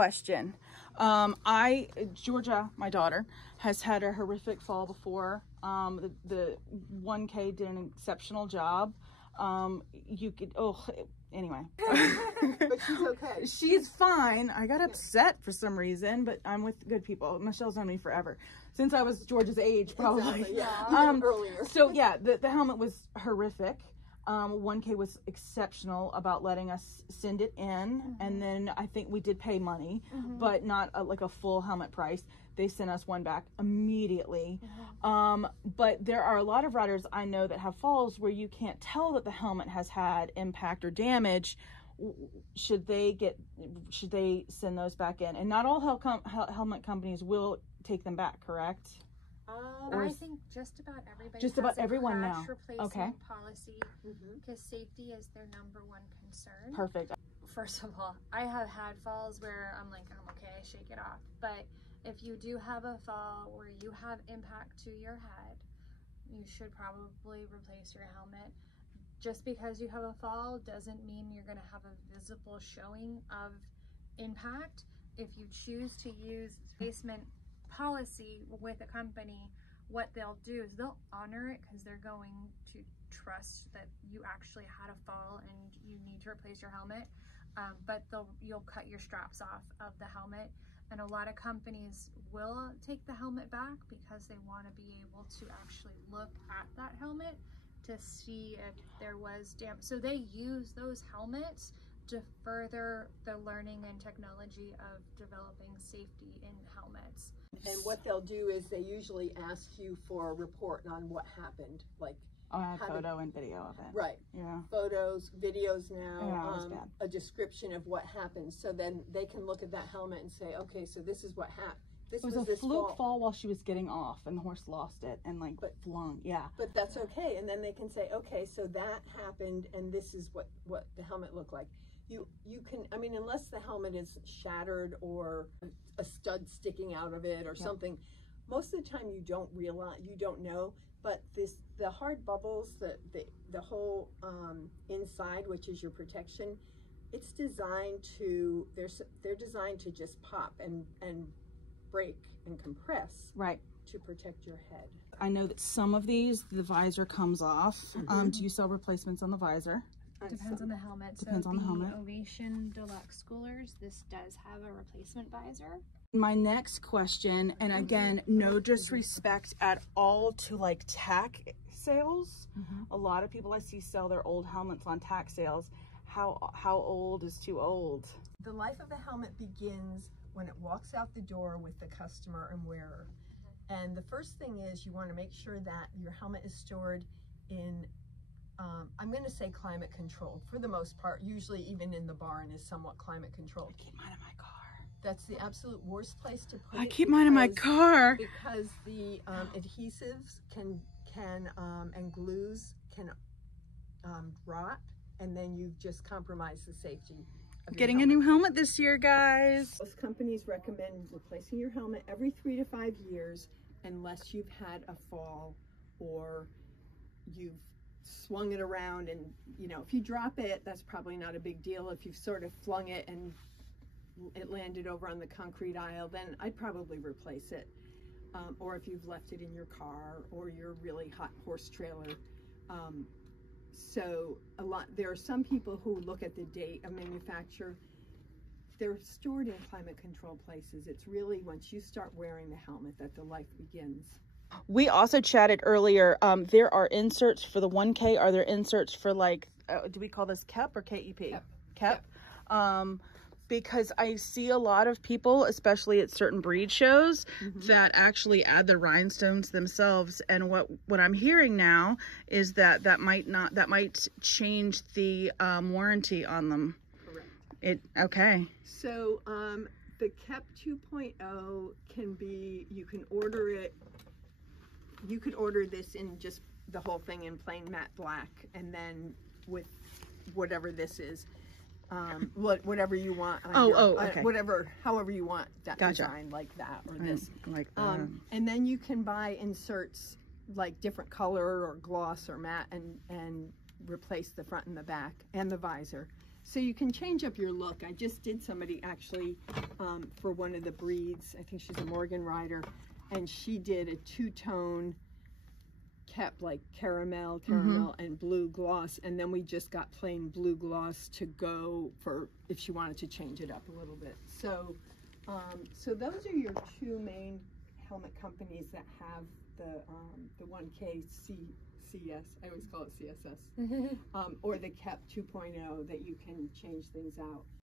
question. Georgia, my daughter, has had a horrific fall before. The 1K did an exceptional job. Anyway. But she's okay. She's fine. I got upset for some reason, but I'm with good people. Michelle's known me forever. Since I was George's age, probably. Exactly, yeah. Earlier. So yeah, the helmet was horrific. 1K was exceptional about letting us send it in, and then I think we did pay money, but not like a full helmet price. They sent us one back immediately. But there are a lot of riders I know that have falls where you can't tell that the helmet has had impact or damage. Should they send those back in? And not all helmet companies will take them back, correct? I think just about everybody just about has a everyone crash now. replacement policy, because safety is their #1 concern. Perfect. First of all, I have had falls where I'm like, I'm okay, I shake it off. But if you do have a fall where you have impact to your head, you should probably replace your helmet. Just because you have a fall doesn't mean you're going to have a visible showing of impact. If you choose to use replacement policy with a company, what they'll do is they'll honor it because they're going to trust that you actually had a fall and you need to replace your helmet. But you'll cut your straps off of the helmet, and a lot of companies will take the helmet back because they want to be able to actually look at that helmet to see if there was damage. So they use those helmets to further the learning and technology of developing safety in helmets. And what they'll do is they usually ask you for a report on what happened, like photo and video of it. Right. Yeah. Photos, videos now, Yeah, a description of what happened. So then they can look at that helmet and say, okay, so this is what happened. This was a fluke fall while she was getting off, and the horse lost it and flung. Yeah. But that's okay. And then they can say, okay, so that happened, and this is what the helmet looked like. You can, I mean, unless the helmet is shattered or a stud sticking out of it or something, most of the time you don't know. But the hard bubbles, the whole inside, which is your protection, it's designed to, they're designed to just pop and break and compress, right, to protect your head. I know that some of these, the visor comes off. Do you sell replacements on the visor? Depends on the helmet. Depends on the helmet. Ovation Deluxe Schoolers, this does have a replacement visor. My next question, and again, no disrespect at all to like tack sales. A lot of people I see sell their old helmets on tack sales. How old is too old? The life of a helmet begins when it walks out the door with the customer and wearer. And the first thing is you want to make sure that your helmet is stored in, I'm going to say climate controlled for the most part. Usually even in the barn is somewhat climate controlled. I keep mine in my car. That's the absolute worst place to put it. I keep mine in my car. Because the adhesives and glues can rot, and then you've just compromised the safety. Getting a new helmet this year, guys. Most companies recommend replacing your helmet every 3 to 5 years unless you've had a fall or you've swung it around, and if you drop it, that's probably not a big deal. If you've sort of flung it and it landed over on the concrete aisle, then I'd probably replace it. Or if you've left it in your car or your really hot horse trailer. So there are some people who look at the date of manufacture. They're stored in climate controlled places. It's really once you start wearing the helmet that the life begins. We also chatted earlier. There are inserts for the 1K. Are there inserts for do we call this KEP or KEP? KEP. Because I see a lot of people, especially at certain breed shows, that actually add the rhinestones themselves. And what I'm hearing now is that might change the warranty on them. Correct. Okay. So the KEP 2.0 can be, you can order it. You could order this in just the whole thing in plain matte black, and then with whatever this is. Whatever you want. Okay. However you want that design, like that or this. And then you can buy inserts like different color or gloss or matte and replace the front and the back and the visor. So you can change up your look. I just did somebody actually for one of the breeds. I think she's a Morgan rider, and she did a two-tone, kept like caramel and blue gloss, and then we just got plain blue gloss to go for if she wanted to change it up a little bit. So so those are your two main helmet companies that have the 1K CS, I always call it CSS, or the KEP 2.0 that you can change things out.